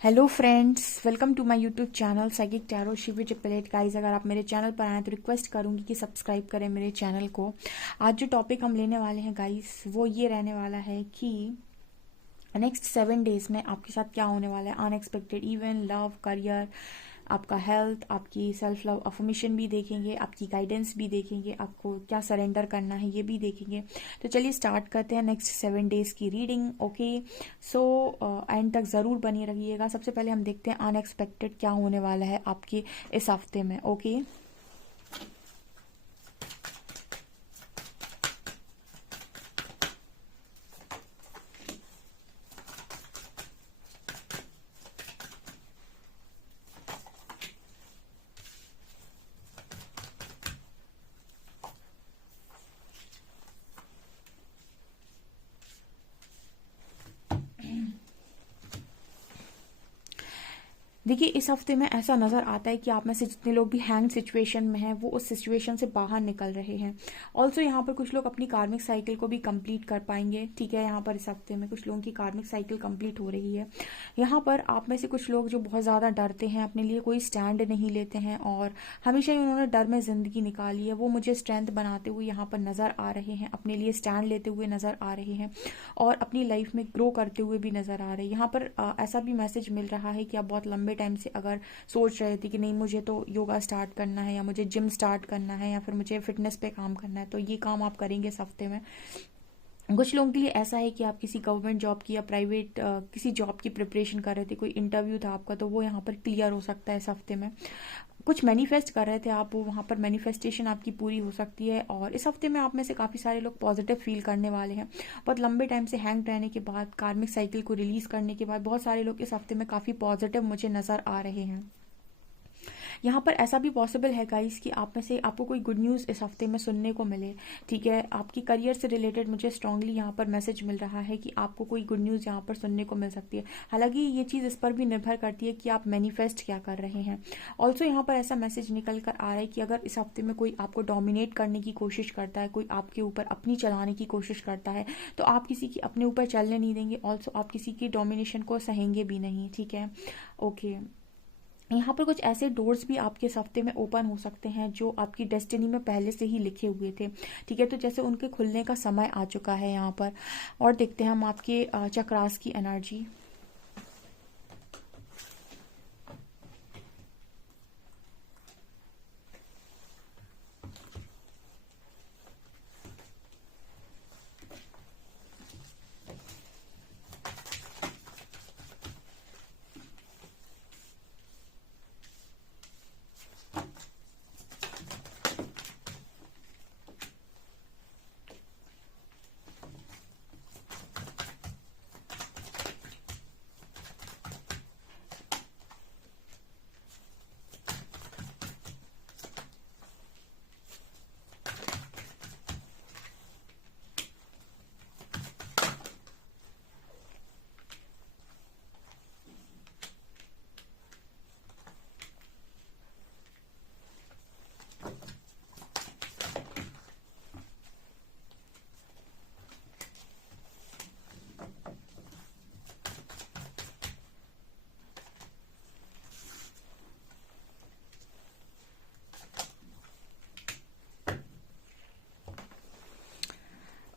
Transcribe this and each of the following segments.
Hello friends, welcome to my YouTube channel psychic tarot Shiv पलेट। Guys, अगर आप मेरे चैनल पर आए तो रिक्वेस्ट करूंगी कि सब्सक्राइब करें मेरे चैनल को। आज जो टॉपिक हम लेने वाले हैं गाइस, वो ये रहने वाला है कि नेक्स्ट 7 डेज में आपके साथ क्या होने वाला है। अनएक्सपेक्टेड इवेंट, लव, करियर, आपका हेल्थ, आपकी सेल्फ लव अफर्मेशन भी देखेंगे, आपकी गाइडेंस भी देखेंगे, आपको क्या सरेंडर करना है ये भी देखेंगे। तो चलिए स्टार्ट करते हैं नेक्स्ट 7 डेज की रीडिंग। ओके, सो एंड तक ज़रूर बनी रहिएगा। सबसे पहले हम देखते हैं अनएक्सपेक्टेड क्या होने वाला है आपके इस हफ्ते में। ओके, देखिए इस हफ्ते में ऐसा नज़र आता है कि आप में से जितने लोग भी हैंग सिचुएशन में हैं वो उस सिचुएशन से बाहर निकल रहे हैं। ऑल्सो यहाँ पर कुछ लोग अपनी कार्मिक साइकिल को भी कंप्लीट कर पाएंगे। ठीक है, यहाँ पर इस हफ्ते में कुछ लोगों की कार्मिक साइकिल कंप्लीट हो रही है। यहाँ पर आप में से कुछ लोग जो बहुत ज़्यादा डरते हैं, अपने लिए कोई स्टैंड नहीं लेते हैं और हमेशा ही उन्होंने डर में ज़िंदगी निकाली है, वो मुझे स्ट्रेंथ बनाते हुए यहाँ पर नज़र आ रहे हैं, अपने लिए स्टैंड लेते हुए नज़र आ रहे हैं और अपनी लाइफ में ग्रो करते हुए भी नज़र आ रहे हैं। यहाँ पर ऐसा भी मैसेज मिल रहा है कि आप बहुत लंबे टाइम से अगर सोच रहे थे कि नहीं मुझे तो योगा स्टार्ट करना है या मुझे जिम स्टार्ट करना है या फिर मुझे फिटनेस पे काम करना है, तो ये काम आप करेंगे इस हफ्ते में। कुछ लोगों के लिए ऐसा है कि आप किसी गवर्नमेंट जॉब की या प्राइवेट किसी जॉब की प्रिपरेशन कर रहे थे, कोई इंटरव्यू था आपका, तो वो यहाँ पर क्लियर हो सकता है इस हफ्ते में। कुछ मैनिफेस्ट कर रहे थे आप, वो वहाँ पर मैनिफेस्टेशन आपकी पूरी हो सकती है। और इस हफ्ते में आप में से काफ़ी सारे लोग पॉजिटिव फील करने वाले हैं। बहुत लंबे टाइम से हैंग रहने के बाद, कार्मिक साइकिल को रिलीज करने के बाद बहुत सारे लोग इस हफ्ते में काफ़ी पॉजिटिव मुझे नज़र आ रहे हैं। यहाँ पर ऐसा भी पॉसिबल है गाइस कि आप में से आपको कोई गुड न्यूज़ इस हफ्ते में सुनने को मिले। ठीक है, आपकी करियर से रिलेटेड मुझे स्ट्रांगली यहाँ पर मैसेज मिल रहा है कि आपको कोई गुड न्यूज़ यहाँ पर सुनने को मिल सकती है। हालांकि ये चीज़ इस पर भी निर्भर करती है कि आप मैनिफेस्ट क्या कर रहे हैं। ऑल्सो यहाँ पर ऐसा मैसेज निकल कर आ रहा है कि अगर इस हफ्ते में कोई आपको डोमिनेट करने की कोशिश करता है, कोई आपके ऊपर अपनी चलाने की कोशिश करता है, तो आप किसी की अपने ऊपर चलने नहीं देंगे। ऑल्सो आप किसी की डोमिनेशन को सहेंगे भी नहीं। ठीक है, ओके। यहाँ पर कुछ ऐसे डोर्स भी आपके इस हफ्ते में ओपन हो सकते हैं जो आपकी डेस्टिनी में पहले से ही लिखे हुए थे। ठीक है, तो जैसे उनके खुलने का समय आ चुका है यहाँ पर। और देखते हैं हम आपके चक्रास की एनर्जी।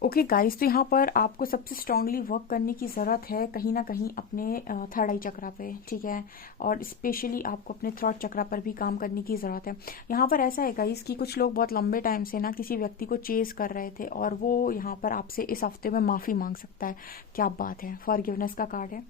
ओके गाइस, तो यहाँ पर आपको सबसे स्ट्रांगली वर्क करने की ज़रूरत है कहीं ना कहीं अपने थर्ड आई चक्रा पे। ठीक है, और स्पेशली आपको अपने थ्रॉट चक्रा पर भी काम करने की ज़रूरत है। यहाँ पर ऐसा है गाइस कि कुछ लोग बहुत लंबे टाइम से ना किसी व्यक्ति को चेस कर रहे थे और वो यहाँ पर आपसे इस हफ्ते में माफ़ी मांग सकता है। क्या बात है, फॉरगिवनेस का कार्ड है।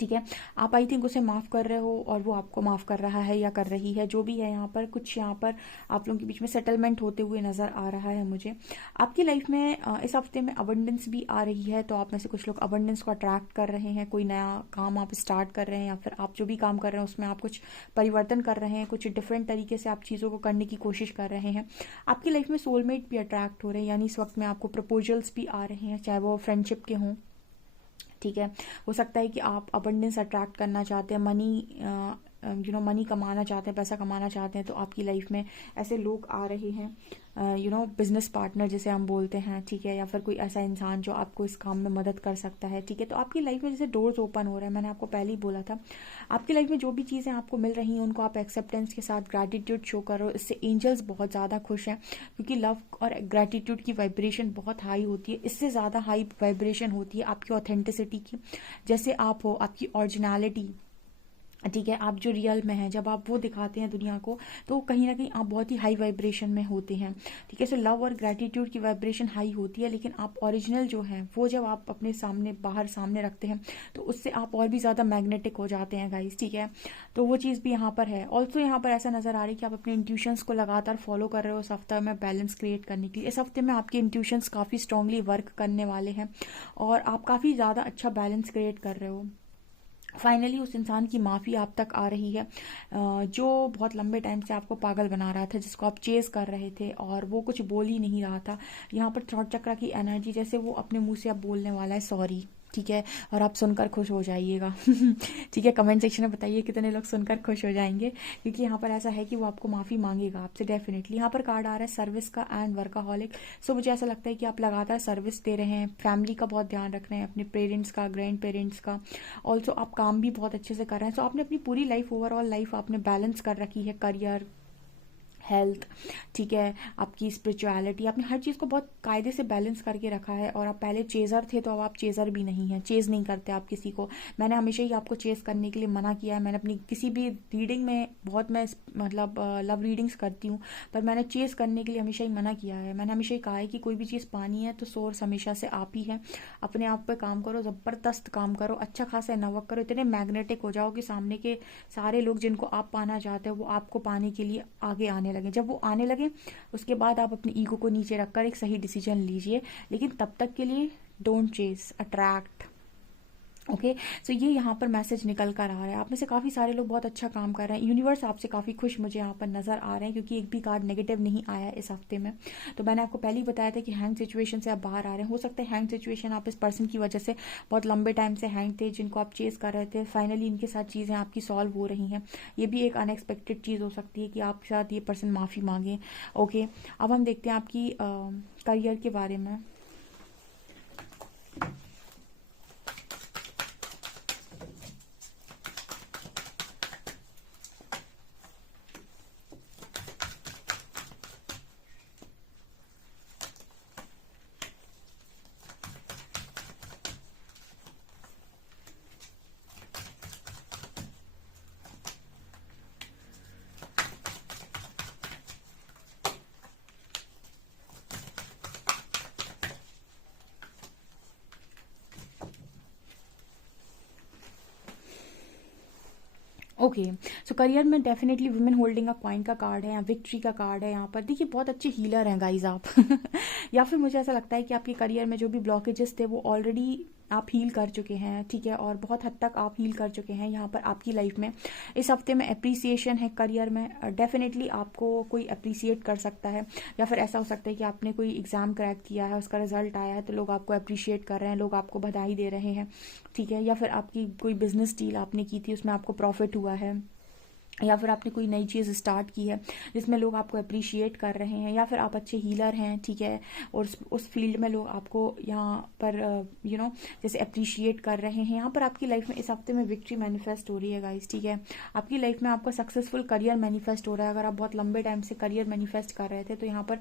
ठीक है, आप आई थिंक उसे माफ़ कर रहे हो और वो आपको माफ़ कर रहा है या कर रही है, जो भी है। यहाँ पर कुछ यहाँ पर आप लोगों के बीच में सेटलमेंट होते हुए नज़र आ रहा है मुझे। आपकी लाइफ में इस हफ्ते में अबंडेंस भी आ रही है, तो आप में से कुछ लोग अबंडेंस को अट्रैक्ट कर रहे हैं। कोई नया काम आप स्टार्ट कर रहे हैं या फिर आप जो भी काम कर रहे हैं उसमें आप कुछ परिवर्तन कर रहे हैं, कुछ डिफरेंट तरीके से आप चीज़ों को करने की कोशिश कर रहे हैं। आपकी लाइफ में सोलमेट भी अट्रैक्ट हो रहे हैं, यानी इस वक्त में आपको प्रपोजल्स भी आ रहे हैं, चाहे वो फ्रेंडशिप के हों। ठीक है, हो सकता है कि आप अबंडेंस अट्रैक्ट करना चाहते हैं, मनी मनी कमाना चाहते हैं, पैसा कमाना चाहते हैं, तो आपकी लाइफ में ऐसे लोग आ रहे हैं, बिजनेस पार्टनर जिसे हम बोलते हैं, ठीक है, या फिर कोई ऐसा इंसान जो आपको इस काम में मदद कर सकता है, ठीक है। तो आपकी लाइफ में जैसे डोर्स ओपन हो रहे हैं, मैंने आपको पहले ही बोला था, आपकी लाइफ में जो भी चीज़ें आपको मिल रही हैं उनको आप एक्सेप्टेंस के साथ ग्रैटिट्यूड शो करो। इससे एंजल्स बहुत ज़्यादा खुश हैं, क्योंकि लव और ग्रैटिट्यूड की वाइब्रेशन बहुत हाई होती है। इससे ज़्यादा हाई वाइब्रेशन होती है आपकी ऑथेंटिसिटी की, जैसे आप हो, आपकी ओरिजिनलिटी, ठीक है, आप जो रियल में हैं, जब आप वो दिखाते हैं दुनिया को, तो कहीं ना कहीं आप बहुत ही हाई वाइब्रेशन में होते हैं, ठीक है। सो लव और ग्रैटिट्यूड की वाइब्रेशन हाई होती है, लेकिन आप ओरिजिनल जो है वो जब आप अपने सामने बाहर सामने रखते हैं तो उससे आप और भी ज़्यादा मैग्नेटिक हो जाते हैं गाइस, ठीक है। तो वो चीज़ भी यहाँ पर है। ऑल्सो यहाँ पर ऐसा नज़र आ रही है कि आप अपने इंट्यूशंस को लगातार फॉलो कर रहे हो इस हफ्ते में बैलेंस क्रिएट करने के लिए। इस हफ्ते में आपके इंट्यूशंस काफ़ी स्ट्रांगली वर्क करने वाले हैं और आप काफ़ी ज़्यादा अच्छा बैलेंस क्रिएट कर रहे हो। फाइनली उस इंसान की माफ़ी आप तक आ रही है जो बहुत लंबे टाइम से आपको पागल बना रहा था, जिसको आप चेस कर रहे थे और वो कुछ बोल ही नहीं रहा था। यहाँ पर थ्रॉट चक्र की एनर्जी, जैसे वो अपने मुंह से अब बोलने वाला है सॉरी, ठीक है, और आप सुनकर खुश हो जाइएगा। ठीक है, कमेंट सेक्शन में बताइए कितने लोग सुनकर खुश हो जाएंगे, क्योंकि यहाँ पर ऐसा है कि वो आपको माफ़ी मांगेगा आपसे डेफिनेटली। यहाँ पर कार्ड आ रहा है सर्विस का एंड वर्काहॉलिक। सो मुझे ऐसा लगता है कि आप लगातार सर्विस दे रहे हैं, फैमिली का बहुत ध्यान रख रहे हैं, अपने पेरेंट्स का, ग्रैंड पेरेंट्स का। ऑल्सो आप काम भी बहुत अच्छे से कर रहे हैं। सो आपने अपनी पूरी लाइफ, ओवरऑल लाइफ आपने बैलेंस कर रखी है, करियर, हेल्थ, ठीक है, आपकी स्पिरिचुअलिटी, आपने हर चीज़ को बहुत कायदे से बैलेंस करके रखा है। और आप पहले चेज़र थे, तो अब आप चेज़र भी नहीं हैं, चेज़ नहीं करते आप किसी को। मैंने हमेशा ही आपको चेज़ करने के लिए मना किया है। मैंने अपनी किसी भी रीडिंग में बहुत, मैं मतलब लव रीडिंग्स करती हूँ, पर मैंने चेज़ करने के लिए हमेशा ही मना किया है। मैंने हमेशा ही कहा है कि कोई भी चीज़ पानी है तो सोर्स हमेशा से आप ही है। अपने आप पे काम करो, ज़बरदस्त काम करो, अच्छा खासा नवक करो, इतने मैग्नेटिक हो जाओ कि सामने के सारे लोग जिनको आप पाना चाहते हो वो आपको पाने के लिए आगे आने लगे। जब वो आने लगे उसके बाद आप अपनी ईगो को नीचे रखकर एक सही डिसीजन लीजिए, लेकिन तब तक के लिए डोंट चेस, अट्रैक्ट। ओके, सो ये यहाँ पर मैसेज निकल कर आ रहा है। आप में से काफ़ी सारे लोग बहुत अच्छा काम कर रहे हैं। यूनिवर्स आपसे काफ़ी खुश मुझे यहाँ पर नज़र आ रहे हैं, क्योंकि एक भी कार्ड नेगेटिव नहीं आया है इस हफ्ते में। तो मैंने आपको पहले ही बताया था कि हैंग सिचुएशन से आप बाहर आ रहे हैं। हो सकता है हैंग सिचुएशन आप इस पर्सन की वजह से बहुत लंबे टाइम से हैंग थे, जिनको आप चेस कर रहे थे, फाइनली इनके साथ चीज़ें आपकी सॉल्व हो रही हैं। ये भी एक अनएक्सपेक्टेड चीज़ हो सकती है कि आपके साथ ये पर्सन माफ़ी मांगे। ओके, अब हम देखते हैं आपकी करियर के बारे में। ओके, सो करियर में definitely women holding a coin का कार्ड है, या विक्ट्री का कार्ड है। यहाँ पर देखिए बहुत अच्छे हीलर हैं गाइज आप। या फिर मुझे ऐसा लगता है कि आपके करियर में जो भी ब्लॉकेजेस थे वो ऑलरेडी आप हील कर चुके हैं, ठीक है, और बहुत हद तक आप हील कर चुके हैं। यहाँ पर आपकी लाइफ में इस हफ्ते में अप्रिसिएशन है करियर में। डेफिनेटली आपको कोई अप्रिसिएट कर सकता है, या फिर ऐसा हो सकता है कि आपने कोई एग्जाम क्रैक किया है, उसका रिजल्ट आया है, तो लोग आपको अप्रिशिएट कर रहे हैं, लोग आपको बधाई दे रहे हैं, ठीक है। या फिर आपकी कोई बिजनेस डील आपने की थी, उसमें आपको प्रॉफिट हुआ है, या फिर आपने कोई नई चीज़ स्टार्ट की है जिसमें लोग आपको अप्रिशिएट कर रहे हैं, या फिर आप अच्छे हीलर हैं, ठीक है, और उस फील्ड में लोग आपको यहाँ पर जैसे अप्रिशिएट कर रहे हैं। यहाँ पर आपकी लाइफ में इस हफ्ते में विक्ट्री मैनिफेस्ट हो रही है गाइस, ठीक है। आपकी लाइफ में आपका सक्सेसफुल करियर मैनिफेस्ट हो रहा है। अगर आप बहुत लंबे टाइम से करियर मैनिफेस्ट कर रहे थे, तो यहाँ पर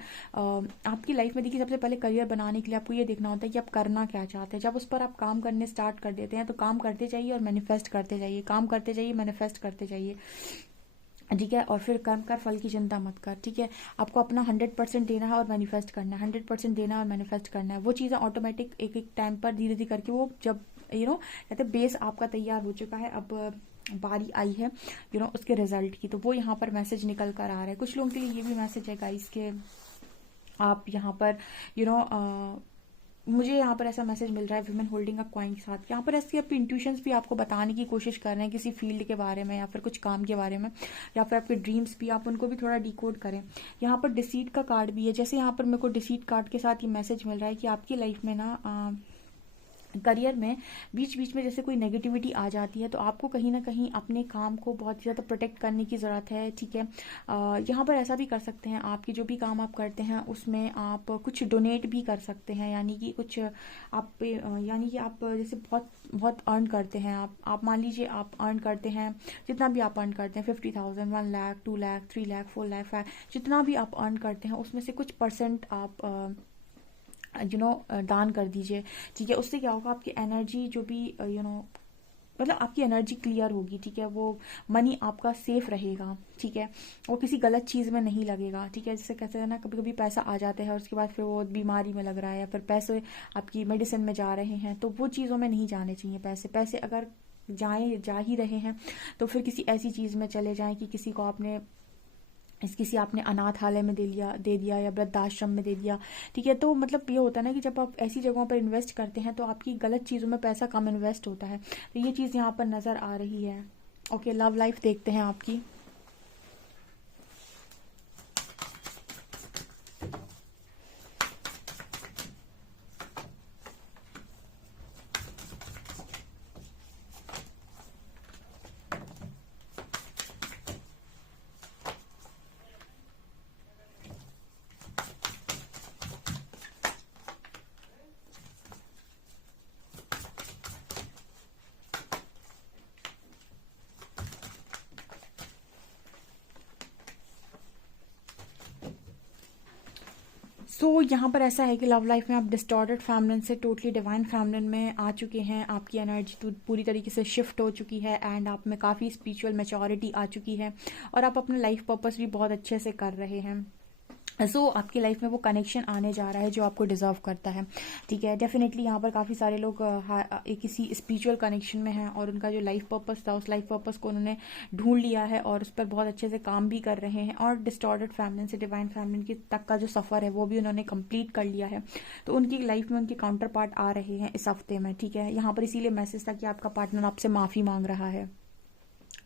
आपकी लाइफ में देखिए सबसे पहले करियर बनाने के लिए आपको ये देखना होता है कि आप करना क्या चाहते हैं। जब उस पर आप काम करने स्टार्ट कर देते हैं तो काम करते जाइए और मैनिफेस्ट करते जाइए, काम करते जाइए, मैनिफेस्ट करते जाइए, ठीक है। और फिर कर्म कर, फल की चिंता मत कर, ठीक है। आपको अपना 100% देना है और मैनिफेस्ट करना है, 100% देना है और मैनिफेस्ट करना है। वो चीज़ें ऑटोमेटिक एक एक टाइम पर धीरे धीरे करके वो जब कहते हैं बेस आपका तैयार हो चुका है, अब बारी आई है उसके रिजल्ट की। तो वो यहाँ पर मैसेज निकल कर आ रहा है। कुछ लोगों के लिए ये भी मैसेज है गाइस के आप यहाँ पर मुझे यहाँ पर ऐसा मैसेज मिल रहा है वुमेन होल्डिंग अ कॉइन के साथ। यहाँ पर ऐसी आपकी इंट्यूशंस भी आपको बताने की कोशिश कर रहे हैं किसी फील्ड के बारे में, या फिर कुछ काम के बारे में, या फिर आपके ड्रीम्स भी, आप उनको भी थोड़ा डिकोड करें। यहाँ पर डिसीट का कार्ड भी है। जैसे यहाँ पर मेरे को डिसीट कार्ड के साथ ये मैसेज मिल रहा है कि आपकी लाइफ में ना करियर में बीच बीच में जैसे कोई नेगेटिविटी आ जाती है, तो आपको कहीं ना कहीं अपने काम को बहुत ज़्यादा प्रोटेक्ट करने की ज़रूरत है, ठीक है। यहाँ पर ऐसा भी कर सकते हैं, आपकी जो भी काम आप करते हैं उसमें आप कुछ डोनेट भी कर सकते हैं, यानी कि कुछ आप यानी कि आप जैसे बहुत बहुत अर्न करते हैं, आप मान लीजिए आप अर्न करते हैं, जितना भी आप अर्न करते हैं 50,000, 1 लाख, 2 लाख, 3 लाख, 4 लाख, 5, जितना भी आप अर्न करते हैं उसमें से कुछ परसेंट आप दान कर दीजिए, ठीक है। उससे क्या होगा, आपकी एनर्जी जो भी मतलब आपकी एनर्जी क्लियर होगी, ठीक है। वो मनी आपका सेफ रहेगा, ठीक है। वो किसी गलत चीज़ में नहीं लगेगा, ठीक है। जैसे कहते हैं ना, कभी कभी पैसा आ जाता है और उसके बाद फिर वो बीमारी में लग रहा है, या फिर पैसे आपकी मेडिसिन में जा रहे हैं, तो वो चीज़ों में नहीं जाने चाहिए पैसे। पैसे अगर जा ही रहे हैं तो फिर किसी ऐसी चीज़ में चले जाएं कि किसी आपने अनाथालय में दे दिया या वृद्धाश्रम में दे दिया, ठीक है। तो मतलब ये होता है ना कि जब आप ऐसी जगहों पर इन्वेस्ट करते हैं तो आपकी गलत चीज़ों में पैसा कम इन्वेस्ट होता है, तो ये चीज़ यहाँ पर नज़र आ रही है। ओके, लव लाइफ देखते हैं आपकी। यहाँ पर ऐसा है कि लव लाइफ में आप डिस्टॉर्टेड फैमिली से टोटली डिवाइन फैमिली में आ चुके हैं, आपकी एनर्जी तो पूरी तरीके से शिफ्ट हो चुकी है, एंड आप में काफ़ी स्पिरिचुअल मैच्योरिटी आ चुकी है, और आप अपना लाइफ पर्पस भी बहुत अच्छे से कर रहे हैं। आपकी लाइफ में वो कनेक्शन आने जा रहा है जो आपको डिजर्व करता है, ठीक है। डेफिनेटली यहाँ पर काफ़ी सारे लोग किसी स्पिरिचुअल कनेक्शन में हैं, और उनका जो लाइफ पर्पस था उस लाइफ पर्पस को उन्होंने ढूंढ लिया है और उस पर बहुत अच्छे से काम भी कर रहे हैं, और डिस्टॉर्टेड फैमिली से डिवाइन फैमिली की तक का जो सफ़र है वो भी उन्होंने कंप्लीट कर लिया है। तो उनकी लाइफ में उनके काउंटर पार्ट आ रहे हैं इस हफ्ते में, ठीक है। यहाँ पर इसीलिए मैसेज था कि आपका पार्टनर आपसे माफ़ी मांग रहा है,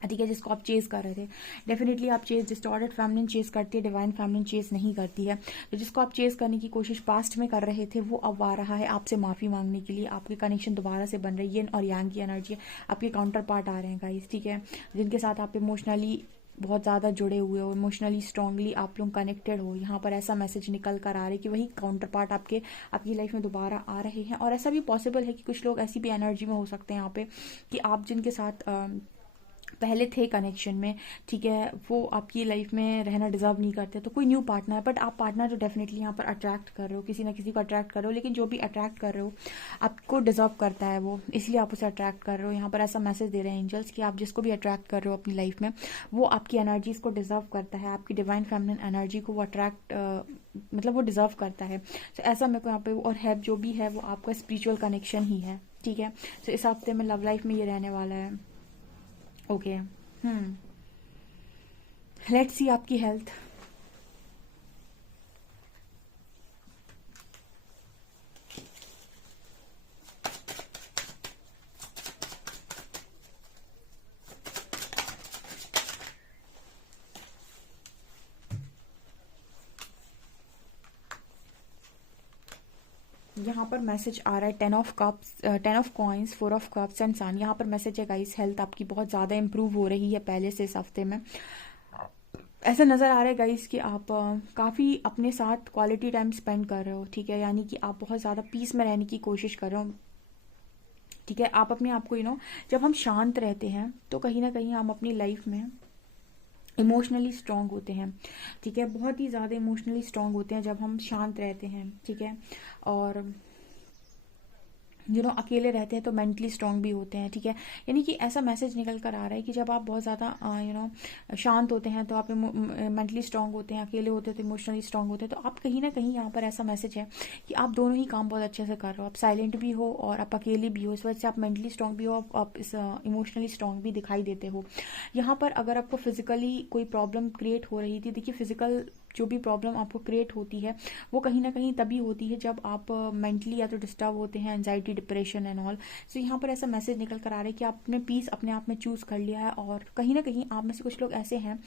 ठीक है, जिसको आप चेज कर रहे थे। डेफिनेटली आप चेज डिस्टॉर्टेड फैमिली चेज करती है, डिवाइन फैमिली चेज नहीं करती है। तो जिसको आप चेज करने की कोशिश पास्ट में कर रहे थे वो अब आ रहा है आपसे माफ़ी मांगने के लिए, आपके कनेक्शन दोबारा से बन रही है, और यांग की एनर्जी आपके काउंटर पार्ट आ रहे हैं गाइस, ठीक है, जिनके साथ आप इमोशनली बहुत ज़्यादा जुड़े हुए हो, इमोशनली स्ट्रांगली आप लोग कनेक्टेड हो। यहाँ पर ऐसा मैसेज निकल कर आ रहा है कि वही काउंटर पार्ट आपकी लाइफ में दोबारा आ रहे हैं, और ऐसा भी पॉसिबल है कि कुछ लोग ऐसी भी एनर्जी में हो सकते हैं यहाँ पे कि आप जिनके साथ पहले थे कनेक्शन में, ठीक है, वो आपकी लाइफ में रहना डिजर्व नहीं करते, तो कोई न्यू पार्टनर है, बट आप पार्टनर जो डेफिनेटली यहाँ पर अट्रैक्ट कर रहे हो, किसी ना किसी को अट्रैक्ट कर रहे हो, लेकिन जो भी अट्रैक्ट कर रहे हो आपको डिजर्व करता है वो, इसलिए आप उसे अट्रैक्ट कर रहे हो। यहाँ पर ऐसा मैसेज दे रहे हैं एंजल्स कि आप जिसको भी अट्रैक्ट कर रहे हो अपनी लाइफ में वो आपकी एनर्जीज को डिजर्व करता है, आपकी डिवाइन फेमिनिन एनर्जी को वो अट्रैक्ट मतलब वो डिजर्व करता है। तो ऐसा मेरे को यहाँ पे, और है जो भी है वो आपका स्पिरिचुअल कनेक्शन ही है, ठीक है। तो इस हफ्ते में लव लाइफ में ये रहने वाला है। ओके, लेट्स सी आपकी हेल्थ। यहाँ पर मैसेज आ रहा है 10 of cups, 10 of coins, 4 of cups and sun. यहाँ पर मैसेज है गाइस, हेल्थ आपकी बहुत ज़्यादा इंप्रूव हो रही है पहले से इस हफ्ते में। ऐसा नज़र आ रहा है गाइस कि आप काफ़ी अपने साथ क्वालिटी टाइम स्पेंड कर रहे हो, ठीक है, यानी कि आप बहुत ज़्यादा पीस में रहने की कोशिश कर रहे हो, ठीक है। आप अपने आप को जब हम शांत रहते हैं तो कहीं ना कहीं हम अपनी लाइफ में इमोशनली स्ट्रांग होते हैं, ठीक है, बहुत ही ज़्यादा इमोशनली स्ट्रांग होते हैं जब हम शांत रहते हैं, ठीक है। और अकेले रहते हैं तो मेंटली स्ट्रांग भी होते हैं, ठीक है। यानी कि ऐसा मैसेज निकल कर आ रहा है कि जब आप बहुत ज़्यादा शांत होते हैं तो आप मेंटली स्ट्रांग होते हैं, अकेले होते हैं तो इमोशनली स्ट्रांग होते हैं। तो आप कहीं ना कहीं यहाँ पर ऐसा मैसेज है कि आप दोनों ही काम बहुत अच्छे से कर रहे हो, आप साइलेंट भी हो और आप अकेले भी हो, इस वजह से आप मेंटली स्ट्रांग भी हो, आप इस इमोशनली स्ट्रांग भी दिखाई देते हो। यहाँ पर अगर आपको फिजिकली कोई प्रॉब्लम क्रिएट हो रही थी, देखिए फिजिकल जो भी प्रॉब्लम आपको क्रिएट होती है वो कहीं ना कहीं तभी होती है जब आप मेंटली या तो डिस्टर्ब होते हैं, एंजाइटी, डिप्रेशन एंड ऑल। सो यहाँ पर ऐसा मैसेज निकल कर आ रहा है कि आपने पीस अपने आप में चूज कर लिया है, और कहीं ना कहीं आप में से कुछ लोग ऐसे हैं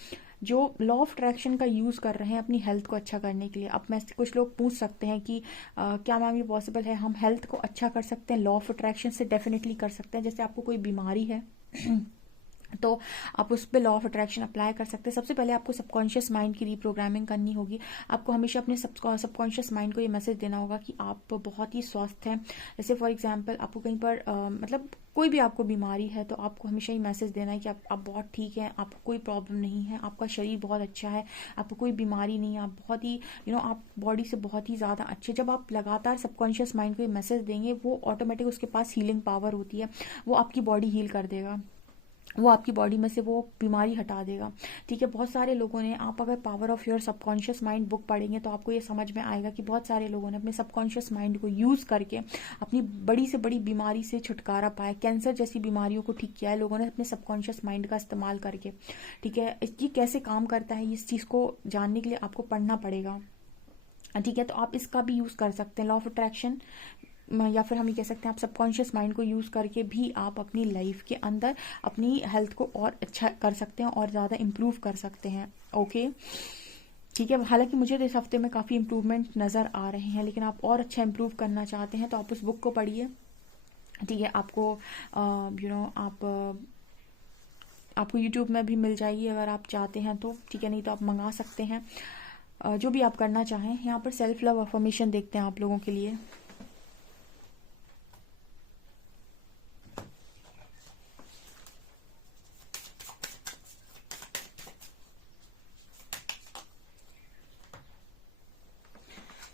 जो लॉ ऑफ अट्रैक्शन का यूज़ कर रहे हैं अपनी हेल्थ को अच्छा करने के लिए। अब में से कुछ लोग पूछ सकते हैं कि क्या मैम ये पॉसिबल है, हम हेल्थ को अच्छा कर सकते हैं लॉ ऑफ अट्रैक्शन से? डेफिनेटली कर सकते हैं। जैसे आपको कोई बीमारी है तो आप उस पर लॉ ऑफ अट्रैक्शन अप्लाई कर सकते हैं। सबसे पहले आपको सबकॉन्शियस माइंड की रीप्रोग्रामिंग करनी होगी। आपको हमेशा अपने सबकॉन्शियस माइंड को ये मैसेज देना होगा कि आप बहुत ही स्वस्थ हैं। जैसे फॉर एग्जांपल आपको कहीं पर मतलब कोई भी आपको बीमारी है तो आपको हमेशा ही मैसेज देना है कि आप बहुत ठीक हैं, आपको कोई प्रॉब्लम नहीं है, आपका शरीर बहुत अच्छा है, आपको कोई बीमारी नहीं है, आप बहुत ही आप बॉडी से बहुत ही ज़्यादा अच्छे। जब आप लगातार सबकॉन्शियस माइंड को ये मैसेज देंगे वो ऑटोमेटिक उसके पास हीलिंग पावर होती है, वो आपकी बॉडी हील कर देगा, वो आपकी बॉडी में से वो बीमारी हटा देगा। ठीक है, बहुत सारे लोगों ने, आप अगर power of your subconscious mind book पढ़ेंगे तो आपको ये समझ में आएगा कि बहुत सारे लोगों ने अपने सबकॉन्शियस माइंड को यूज़ करके अपनी बड़ी से बड़ी बीमारी से छुटकारा पाया, कैंसर जैसी बीमारियों को ठीक किया है लोगों ने अपने सबकॉन्शियस माइंड का इस्तेमाल करके। ठीक है, ये कैसे काम करता है इस चीज़ को जानने के लिए आपको पढ़ना पड़ेगा। ठीक है, तो आप इसका भी यूज़ कर सकते हैं लॉ ऑफ अट्रैक्शन, या फिर हम ये कह सकते हैं आप सबकॉन्शियस माइंड को यूज़ करके भी आप अपनी लाइफ के अंदर अपनी हेल्थ को और अच्छा कर सकते हैं और ज़्यादा इम्प्रूव कर सकते हैं। ओके, ठीक है। हालांकि मुझे तो इस हफ्ते में काफ़ी इम्प्रूवमेंट नज़र आ रहे हैं, लेकिन आप और अच्छा इम्प्रूव करना चाहते हैं तो आप उस बुक को पढ़िए। ठीक है, आपको आपको यूट्यूब में भी मिल जाएगी अगर आप चाहते हैं तो। ठीक है, नहीं तो आप मंगा सकते हैं, जो भी आप करना चाहें। यहाँ पर सेल्फ लव अफर्मेशन देखते हैं आप लोगों के लिए।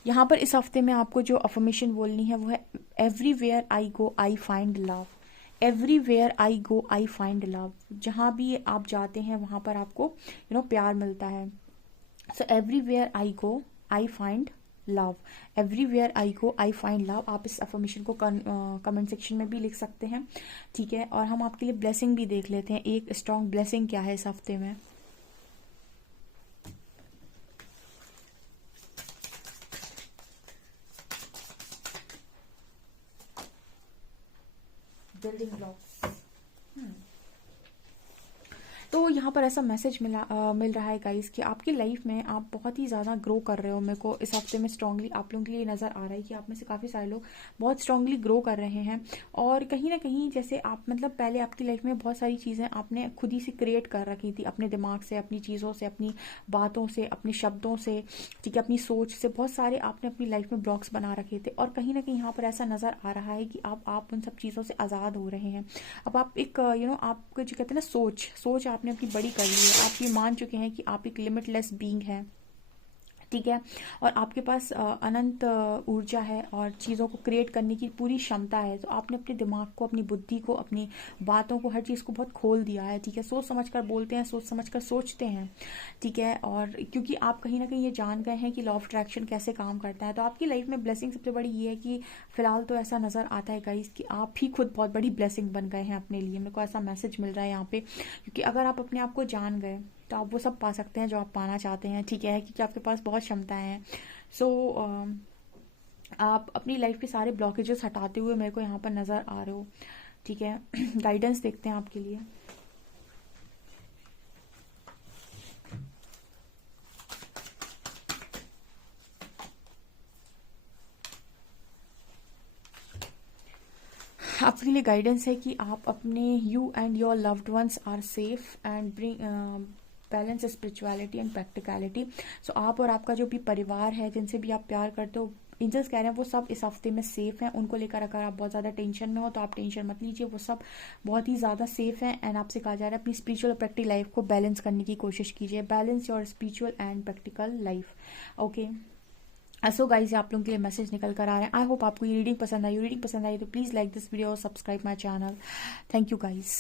यहाँ पर इस हफ्ते में आपको जो अफर्मेशन बोलनी है वो है everywhere I go I find love. Everywhere I go I find love, जहाँ भी आप जाते हैं वहाँ पर आपको प्यार मिलता है। So everywhere I go I find love, everywhere I go I find love. आप इस अफर्मेशन को कमेंट सेक्शन में भी लिख सकते हैं। ठीक है, और हम आपके लिए ब्लेसिंग भी देख लेते हैं, एक स्ट्रॉन्ग ब्लेसिंग क्या है इस हफ्ते में। Building blocks. तो यहाँ पर ऐसा मैसेज मिल रहा है गाइस कि आपकी लाइफ में आप बहुत ही ज़्यादा ग्रो कर रहे हो। मेरे को इस हफ्ते में स्ट्रांगली आप लोगों के लिए नज़र आ रहा है कि आप में से काफ़ी सारे लोग बहुत स्ट्रांगली ग्रो कर रहे हैं, और कहीं ना कहीं जैसे आप मतलब पहले आपकी लाइफ में बहुत सारी चीज़ें आपने खुद ही से क्रिएट कर रखी थी, अपने दिमाग से, अपनी चीज़ों से, अपनी बातों से, अपने शब्दों से, ठीक है, अपनी सोच से, बहुत सारे आपने अपनी लाइफ में ब्लॉक्स बना रखे थे। और कहीं ना कहीं यहाँ पर ऐसा नज़र आ रहा है कि आप उन सब चीज़ों से आज़ाद हो रहे हैं। अब आप एक आपको जो कहते हैं ना सोच आपने अपनी बड़ी कर ली है। आप ये मान चुके हैं कि आप एक लिमिटलेस बीइंग है। ठीक है, और आपके पास अनंत ऊर्जा है और चीज़ों को क्रिएट करने की पूरी क्षमता है। तो आपने अपने दिमाग को, अपनी बुद्धि को, अपनी बातों को, हर चीज़ को बहुत खोल दिया है। ठीक है, सोच समझ कर बोलते हैं, सोच समझ कर सोचते हैं। ठीक है, और क्योंकि आप कहीं ना कहीं ये जान गए हैं कि लॉ ऑफ अट्रैक्शन कैसे काम करता है, तो आपकी लाइफ में ब्लेसिंग सबसे बड़ी ये है कि फिलहाल तो ऐसा नज़र आता है गाइस कि आप ही खुद बहुत बड़ी ब्लेसिंग बन गए हैं अपने लिए। मेरे को ऐसा मैसेज मिल रहा है यहाँ पे, क्योंकि अगर आप अपने आप को जान गए तो आप वो सब पा सकते हैं जो आप पाना चाहते हैं। ठीक है, क्योंकि आपके पास बहुत क्षमताएं हैं। सो आप अपनी लाइफ के सारे ब्लॉकेजेस हटाते हुए मेरे को यहाँ पर नज़र आ रहे हो। ठीक है, गाइडेंस देखते हैं आपके लिए। आपके लिए गाइडेंस है कि आप अपने you and your loved ones are safe and bring balance spirituality and practicality. So आप और आपका जो भी परिवार है, जिनसे भी आप प्यार करते हो, एंजल्स कह रहे हैं वो सब इस हफ्ते में सेफ हैं। उनको लेकर अगर आप बहुत ज़्यादा टेंशन में हो तो आप टेंशन मत लीजिए, वो सब बहुत ही ज़्यादा सेफ हैं। एंड आपसे कहा जा रहा है अपनी स्पिरिचुअल और प्रैक्टिकल लाइफ को बैलेंस करने की कोशिश कीजिए। Balance your spiritual and practical life. Okay, so guys आप लोगों के लिए मैसेज निकल कर आ रहे हैं। आई होप आपको ये रीडिंग पसंद आई। रीडिंग पसंद आई तो प्लीज़ लाइक दिस वीडियो और subscribe my channel. Thank you guys.